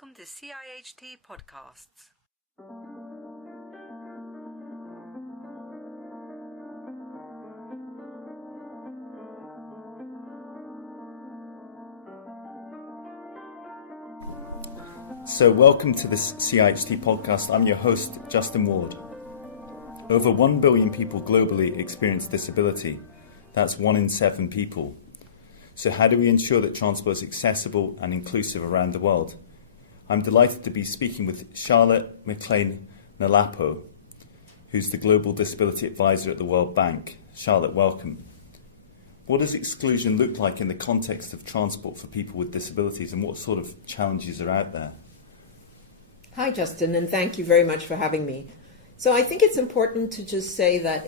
Welcome to CIHT Podcasts. So welcome to this CIHT podcast. I'm your host, Justin Ward. Over 1 billion people globally experience disability. That's 1 in 7 people. So how do we ensure that transport is accessible and inclusive around the world? I'm delighted to be speaking with Vuyiswa McClain-Nhlapo, who's the Global Disability Advisor at the World Bank. Charlotte, welcome. What does exclusion look like in the context of transport for people with disabilities, and what sort of challenges are out there? Hi, Justin, and thank you very much for having me. So I think it's important to just say that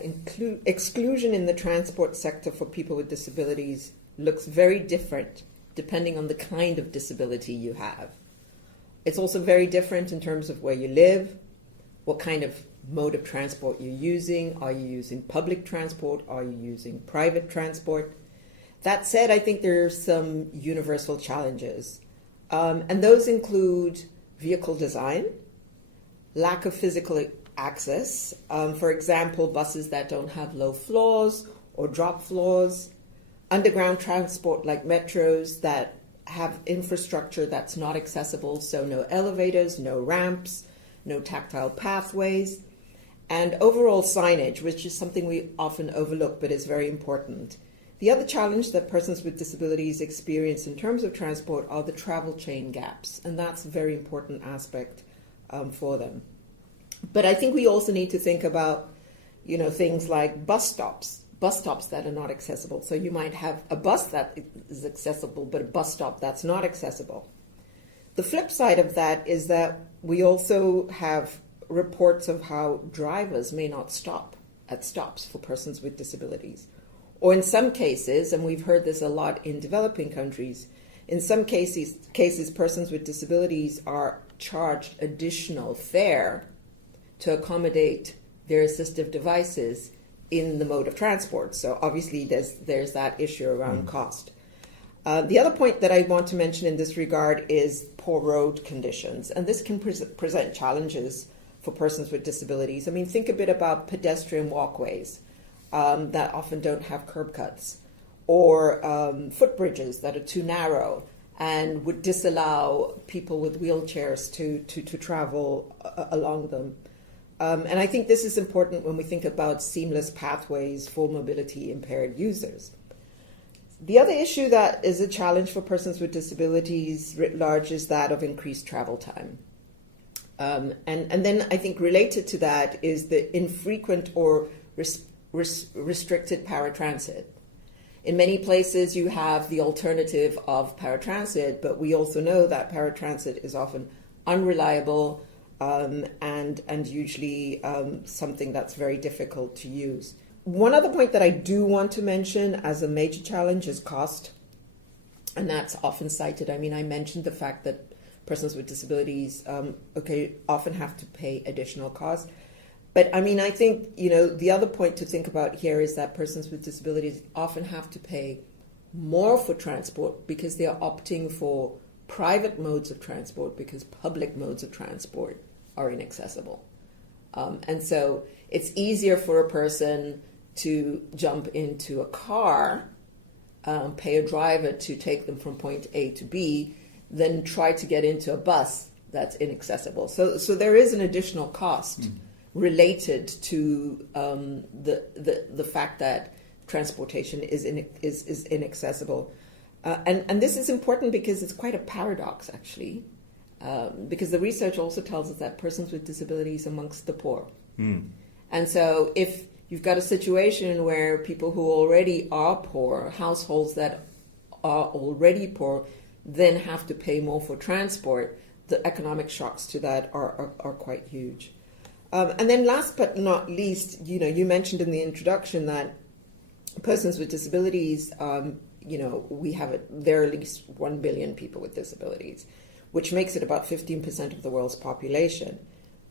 exclusion in the transport sector for people with disabilities looks very different depending on the kind of disability you have. It's also very different in terms of where you live, what kind of mode of transport you're using. Are you using public transport? Are you using private transport? That said, I think there are some universal challenges. And those include vehicle design, lack of physical access. For example, buses that don't have low floors or drop floors, underground transport like metros that have infrastructure that's not accessible, so no elevators, no ramps, no tactile pathways, and overall signage, which is something we often overlook but is very important. The other challenge that persons with disabilities experience in terms of transport are the travel chain gaps, and that's a very important aspect for them. But I think we also need to think about, things like bus stops that are not accessible. So you might have a bus that is accessible, but a bus stop that's not accessible. The flip side of that is that we also have reports of how drivers may not stop at stops for persons with disabilities. Or in some cases, and we've heard this a lot in developing countries, in some cases persons with disabilities are charged additional fare to accommodate their assistive devices in the mode of transport. So obviously there's that issue around cost. The other point that I want to mention in this regard is poor road conditions. And this can present challenges for persons with disabilities. I mean, think a bit about pedestrian walkways that often don't have curb cuts, or footbridges that are too narrow and would disallow people with wheelchairs to travel along them. And I think this is important when we think about seamless pathways for mobility impaired users. The other issue that is a challenge for persons with disabilities writ large is that of increased travel time. And then I think related to that is the infrequent or restricted paratransit. In many places you have the alternative of paratransit, but we also know that paratransit is often unreliable, and usually something that's very difficult to use. One other point that I do want to mention as a major challenge is cost, and that's often cited. I mean, I mentioned the fact that persons with disabilities often have to pay additional costs. But I mean, I think, the other point to think about here is that persons with disabilities often have to pay more for transport because they are opting for private modes of transport because public modes of transport are inaccessible. And so it's easier for a person to jump into a car, pay a driver to take them from point A to B, than try to get into a bus that's inaccessible. So there is an additional cost related to the fact that transportation is inaccessible. And this is important because it's quite a paradox, actually. Because the research also tells us that persons with disabilities amongst the poor. And so if you've got a situation where people who already are poor, households that are already poor, then have to pay more for transport, the economic shocks to that are quite huge. And then last but not least, you mentioned in the introduction that persons with disabilities, there are at least 1 billion people with disabilities, which makes it about 15% of the world's population.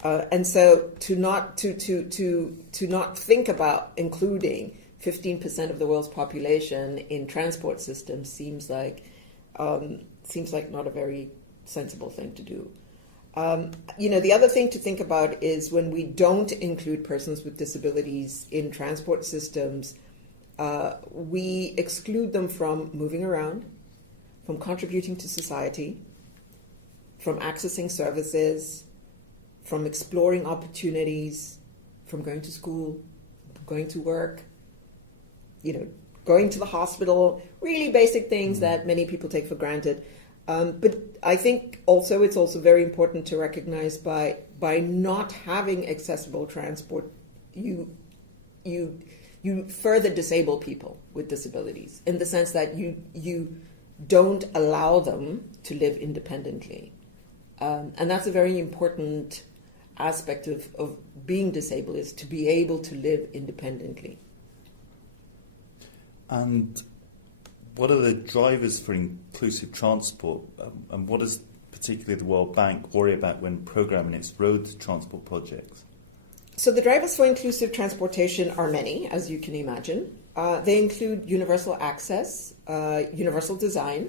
And so to not think about including 15% of the world's population in transport systems seems like not a very sensible thing to do. The other thing to think about is when we don't include persons with disabilities in transport systems, we exclude them from moving around, from contributing to society, from accessing services, from exploring opportunities, from going to school, going to work, going to the hospital, really basic things that many people take for granted. But I think also it's also very important to recognize by not having accessible transport, you further disable people with disabilities in the sense that you don't allow them to live independently. And that's a very important aspect of being disabled, is to be able to live independently. And what are the drivers for inclusive transport, and what does particularly the World Bank worry about when programming its road transport projects? So the drivers for inclusive transportation are many, as you can imagine. They include universal access, universal design,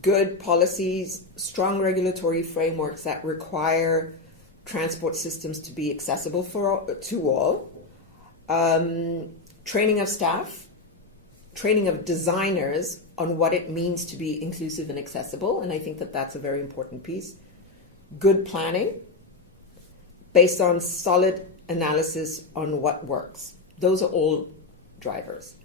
good policies, strong regulatory frameworks that require transport systems to be accessible to all, training of staff, training of designers on what it means to be inclusive and accessible, and I think that that's a very important piece. Good planning, based on solid analysis on what works. Those are all drivers.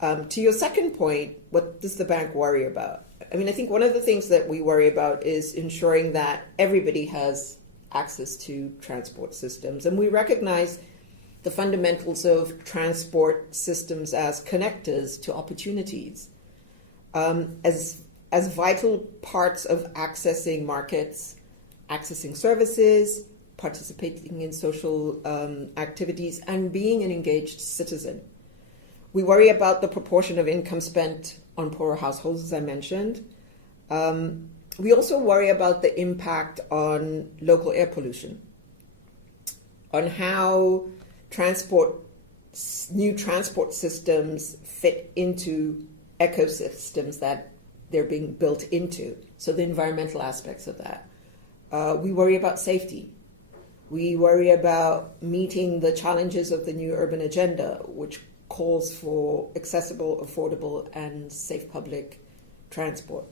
To your second point, what does the bank worry about? I mean, I think one of the things that we worry about is ensuring that everybody has access to transport systems. And we recognize the fundamentals of transport systems as connectors to opportunities, as vital parts of accessing markets, accessing services, participating in social activities, and being an engaged citizen. We worry about the proportion of income spent on poorer households, as I mentioned. We also worry about the impact on local air pollution, on how new transport systems fit into ecosystems that they're being built into. So the environmental aspects of that. We worry about safety. We worry about meeting the challenges of the new urban agenda, which calls for accessible, affordable, and safe public transport.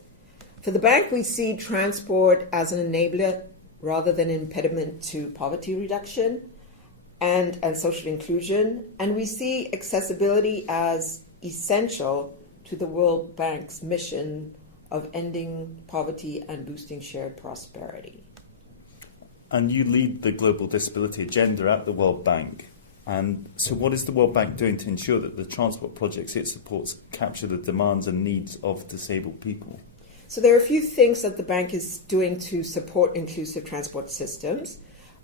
For the bank, we see transport as an enabler rather than an impediment to poverty reduction and social inclusion. And we see accessibility as essential to the World Bank's mission of ending poverty and boosting shared prosperity. And you lead the global disability agenda at the World Bank. And so what is the World Bank doing to ensure that the transport projects it supports capture the demands and needs of disabled people? So there are a few things that the bank is doing to support inclusive transport systems.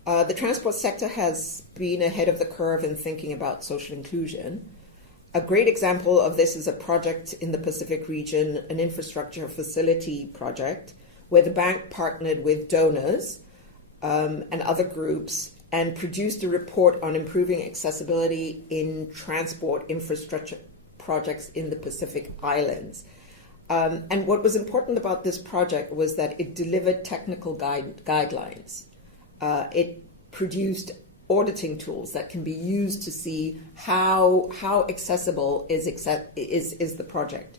The transport sector has been ahead of the curve in thinking about social inclusion. A great example of this is a project in the Pacific region, an infrastructure facility project, where the bank partnered with donors and other groups and produced a report on improving accessibility in transport infrastructure projects in the Pacific Islands. And what was important about this project was that it delivered technical guidelines. It produced auditing tools that can be used to see how accessible is the project,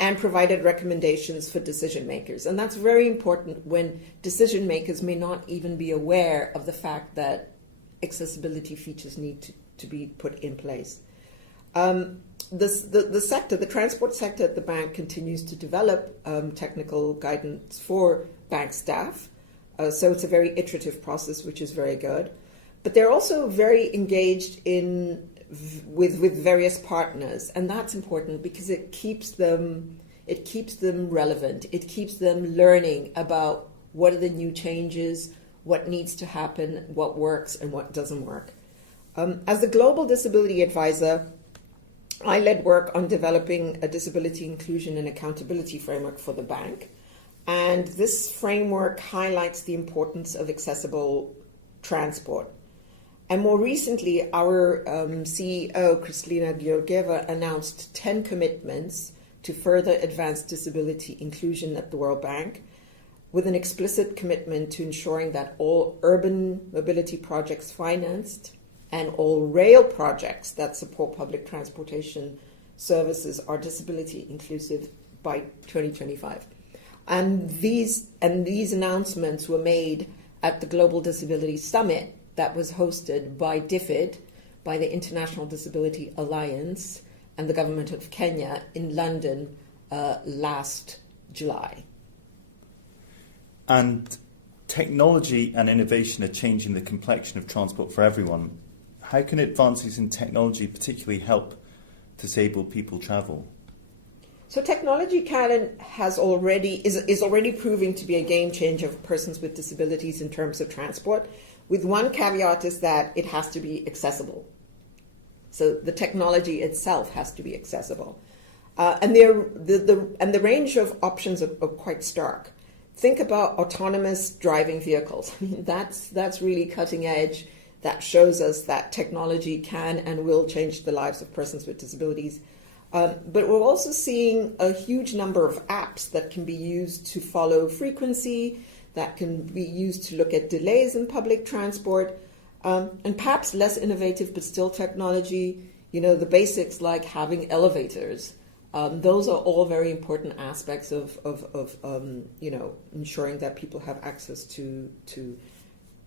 and provided recommendations for decision makers. And that's very important when decision makers may not even be aware of the fact that accessibility features need to be put in place. The transport sector at the bank continues to develop technical guidance for bank staff. So it's a very iterative process, which is very good. But they're also very engaged with various partners, and that's important because it keeps them relevant. It keeps them learning about what are the new changes, what needs to happen, what works and what doesn't work. As the Global Disability Advisor, I led work on developing a disability inclusion and accountability framework for the bank. And this framework highlights the importance of accessible transport. And more recently, our CEO, Kristalina Georgieva, announced 10 commitments to further advance disability inclusion at the World Bank. with an explicit commitment to ensuring that all urban mobility projects financed and all rail projects that support public transportation services are disability inclusive by 2025. And these announcements were made at the Global Disability Summit that was hosted by DFID, by the International Disability Alliance, and the government of Kenya in London last July. And technology and innovation are changing the complexion of transport for everyone. How can advances in technology particularly help disabled people travel? So technology is already proving to be a game changer for persons with disabilities in terms of transport, with one caveat is that it has to be accessible. So the technology itself has to be accessible. And the range of options are quite stark. Think about autonomous driving vehicles. I mean, that's really cutting edge. That shows us that technology can and will change the lives of persons with disabilities. But we're also seeing a huge number of apps that can be used to follow frequency, that can be used to look at delays in public transport, and perhaps less innovative but still technology, the basics like having elevators. Those are all very important aspects of ensuring that people have access to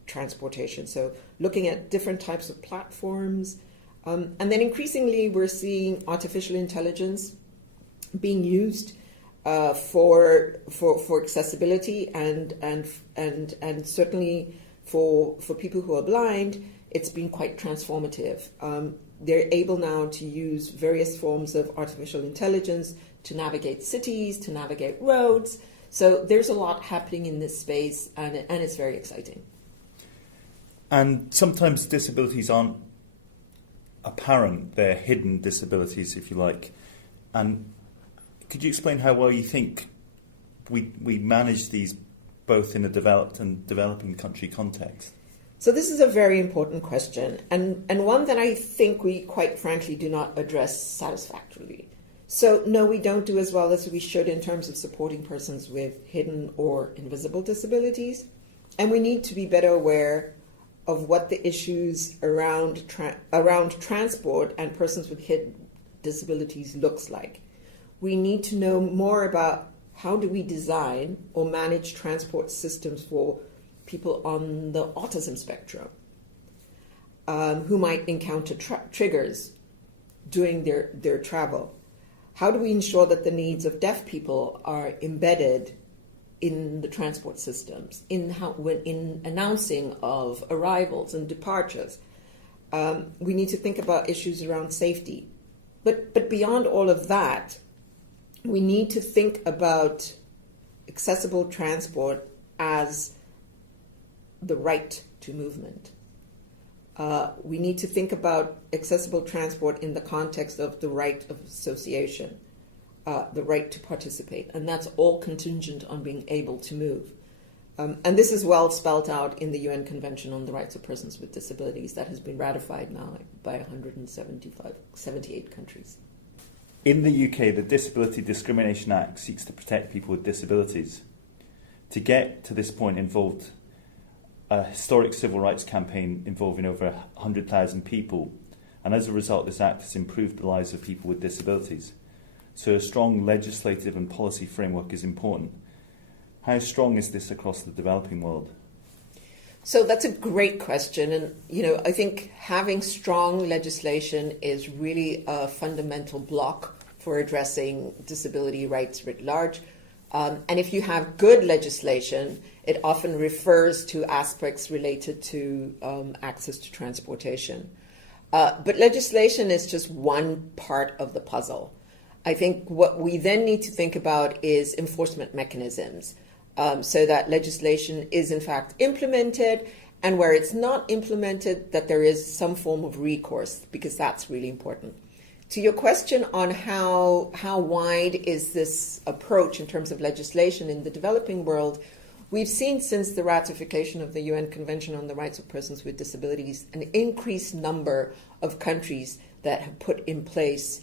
transportation. So looking at different types of platforms. And then increasingly we're seeing artificial intelligence being used for accessibility and certainly for people who are blind, it's been quite transformative. They're able now to use various forms of artificial intelligence to navigate cities, to navigate roads. So there's a lot happening in this space, and it's very exciting. And sometimes disabilities aren't apparent, they're hidden disabilities, if you like. And could you explain how well you think we manage these both in a developed and developing country context? So this is a very important question, and one that I think we quite frankly do not address satisfactorily. So no, we don't do as well as we should in terms of supporting persons with hidden or invisible disabilities, and we need to be better aware of what the issues around transport and persons with hidden disabilities looks like. We need to know more about how do we design or manage transport systems for people on the autism spectrum who might encounter triggers during their travel. How do we ensure that the needs of deaf people are embedded in the transport systems, in announcing of arrivals and departures? We need to think about issues around safety. But beyond all of that, we need to think about accessible transport as the right to movement. We need to think about accessible transport in the context of the right of association, the right to participate, and that's all contingent on being able to move. And this is well spelled out in the UN Convention on the Rights of Persons with Disabilities that has been ratified now by 178 countries. In the UK, the Disability Discrimination Act seeks to protect people with disabilities. To get to this point involved a historic civil rights campaign involving over 100,000 people, and as a result this act has improved the lives of people with disabilities. So a strong legislative and policy framework is important. How strong is this across the developing world? So that's a great question, and I think having strong legislation is really a fundamental block for addressing disability rights writ large. And if you have good legislation, it often refers to aspects related to access to transportation. But legislation is just one part of the puzzle. I think what we then need to think about is enforcement mechanisms, so that legislation is in fact implemented, and where it's not implemented, that there is some form of recourse, because that's really important. To your question on how wide is this approach in terms of legislation in the developing world, we've seen since the ratification of the UN Convention on the Rights of Persons with Disabilities an increased number of countries that have put in place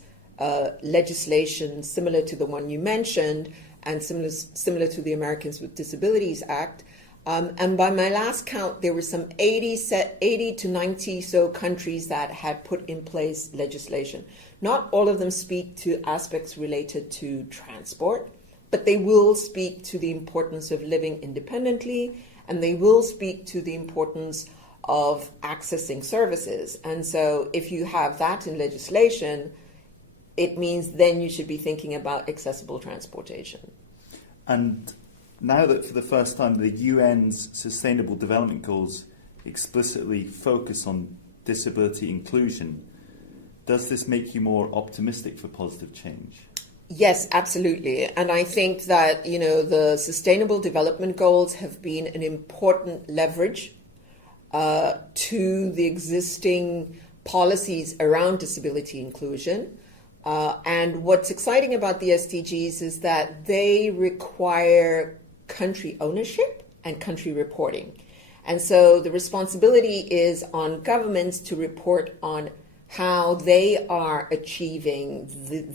legislation similar to the one you mentioned, and similar to the Americans with Disabilities Act. And by my last count, there were some 80 to 90 so countries that had put in place legislation. Not all of them speak to aspects related to transport, but they will speak to the importance of living independently, and they will speak to the importance of accessing services. And so if you have that in legislation, it means then you should be thinking about accessible transportation. And now that for the first time the UN's Sustainable Development Goals explicitly focus on disability inclusion, does this make you more optimistic for positive change? Yes, absolutely. And I think that, the Sustainable Development Goals have been an important leverage to the existing policies around disability inclusion. And what's exciting about the SDGs is that they require country ownership and country reporting. And so the responsibility is on governments to report on how they are achieving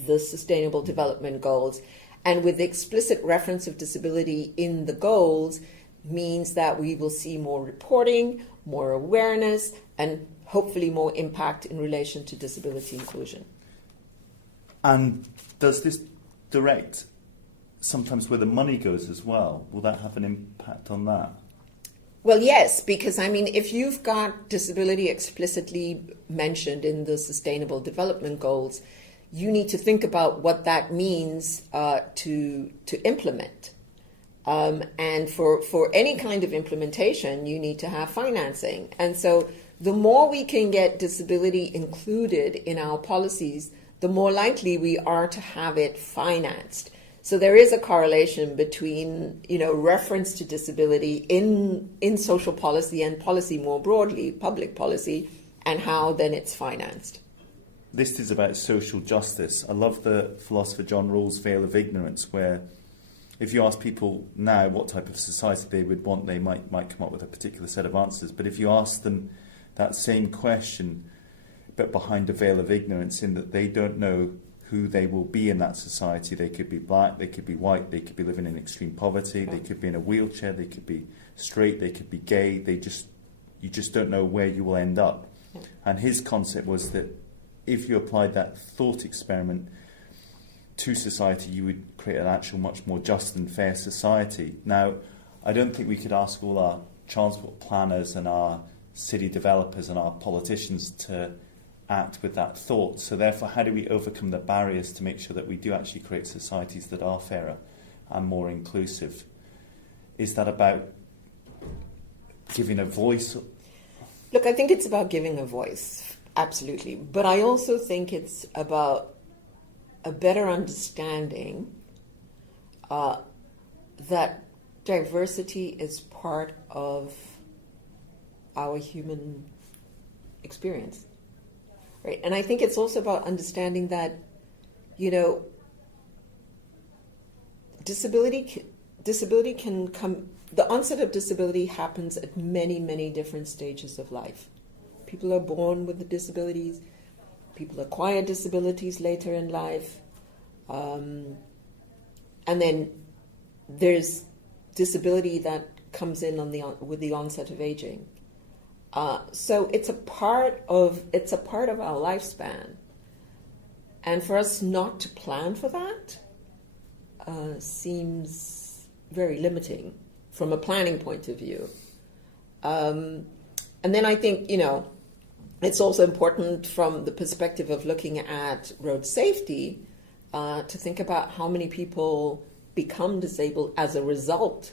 the Sustainable Development Goals. And with the explicit reference of disability in the goals means that we will see more reporting, more awareness, and hopefully more impact in relation to disability inclusion. And does this direct sometimes where the money goes as well? Will that have an impact on that? Well, yes, because if you've got disability explicitly mentioned in the Sustainable Development Goals, you need to think about what that means to implement. And for any kind of implementation, you need to have financing. And so the more we can get disability included in our policies, the more likely we are to have it financed. So there is a correlation between, reference to disability in social policy and policy more broadly, public policy, and how then it's financed. This is about social justice. I love the philosopher John Rawls' veil of ignorance, where if you ask people now what type of society they would want, they might come up with a particular set of answers. But if you ask them that same question, but behind a veil of ignorance, in that they don't know who they will be in that society. They could be black, they could be white, they could be living in extreme poverty, they could be in a wheelchair, they could be straight, they could be gay. You just don't know where you will end up. Yeah. And his concept was that if you applied that thought experiment to society, you would create an actual much more just and fair society. Now, I don't think we could ask all our transport planners and our city developers and our politicians to act with that thought. So therefore, how do we overcome the barriers to make sure that we do actually create societies that are fairer and more inclusive? Is that about giving a voice? Look, I think it's about giving a voice, absolutely. But I also think it's about a better understanding that diversity is part of our human experience. Right. And I think it's also about understanding that, disability can come, the onset of disability happens at many, many different stages of life. People are born with the disabilities, people acquire disabilities later in life, and then there's disability that comes in with the onset of aging. So it's a part of our lifespan, and for us not to plan for that seems very limiting from a planning point of view. And then I think it's also important from the perspective of looking at road safety to think about how many people become disabled as a result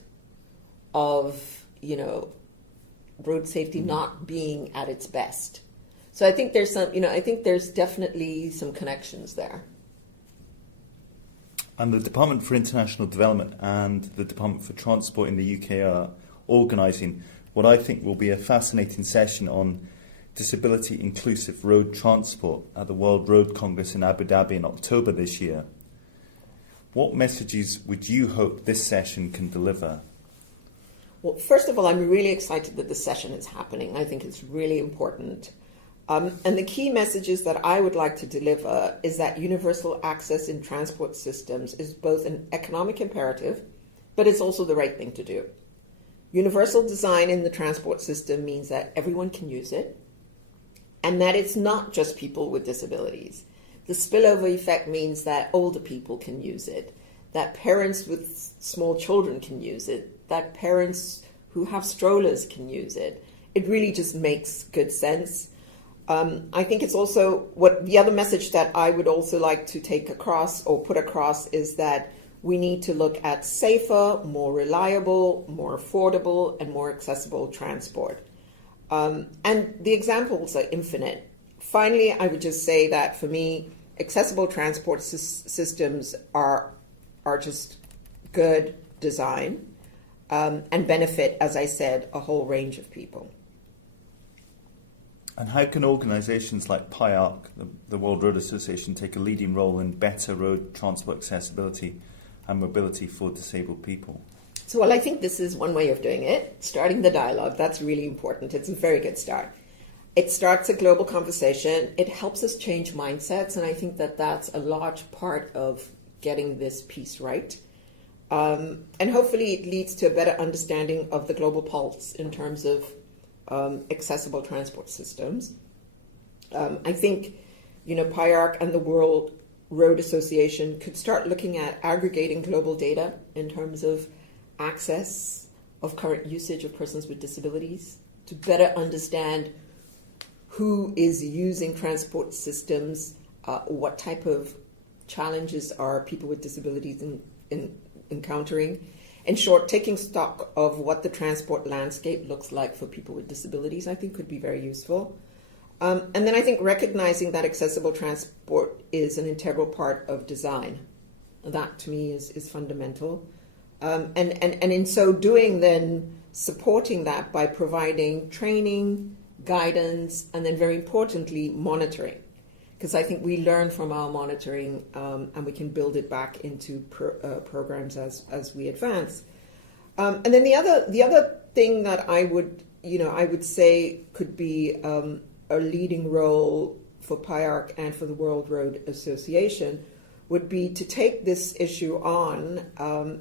of road safety not being at its best. So I think there's definitely some connections there. And the Department for International Development and the Department for Transport in the UK are organising what I think will be a fascinating session on disability inclusive road transport at the World Road Congress in Abu Dhabi in October this year. What messages would you hope this session can deliver? Well, first of all, I'm really excited that this session is happening. I think it's really important. And the key messages that I would like to deliver is that universal access in transport systems is both an economic imperative, but it's also the right thing to do. Universal design in the transport system means that everyone can use it, and that it's not just people with disabilities. The spillover effect means that older people can use it, that parents with small children can use it, that parents who have strollers can use it. It really just makes good sense. I think it's also the other message that I would also like to take across or put across is that we need to look at safer, more reliable, more affordable, and more accessible transport. And the examples are infinite. Finally, I would just say that for me, accessible transport systems are just good design and benefit, as I said, a whole range of people. And how can organisations like PIARC, the World Road Association, take a leading role in better road transport accessibility and mobility for disabled people? So, I think this is one way of doing it, starting the dialogue. That's really important. It's a very good start. It starts a global conversation. It helps us change mindsets, and I think that that's a large part of getting this piece right. And hopefully it leads to a better understanding of the global pulse in terms of accessible transport systems. I think, PIARC and the World Road Association could start looking at aggregating global data in terms of access of current usage of persons with disabilities to better understand who is using transport systems, what type of challenges are people with disabilities encountering. In short, taking stock of what the transport landscape looks like for people with disabilities, I think could be very useful. And then I think recognizing that accessible transport is an integral part of design. That to me is fundamental. And in so doing, then supporting that by providing training, guidance, and then very importantly, monitoring. Because I think we learn from our monitoring and we can build it back into programs as we advance. And then the other thing that I would say could be a leading role for PIARC and for the World Road Association would be to take this issue on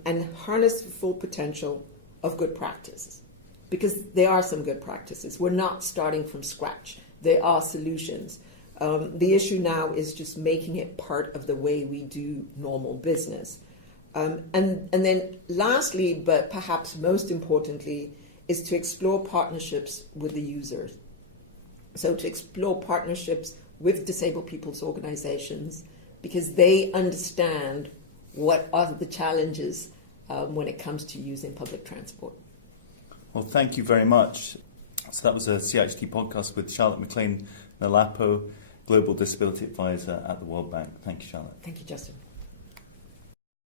and harness the full potential of good practices. Because there are some good practices. We're not starting from scratch. There are solutions. The issue now is just making it part of the way we do normal business. And then lastly, but perhaps most importantly, is to explore partnerships with the users. So to explore partnerships with disabled people's organizations, because they understand what are the challenges when it comes to using public transport. Well, thank you very much. So that was a CIHT podcast with Charlotte McClain-Nhlapo, Global Disability Advisor at the World Bank. Thank you, Charlotte. Thank you, Justin.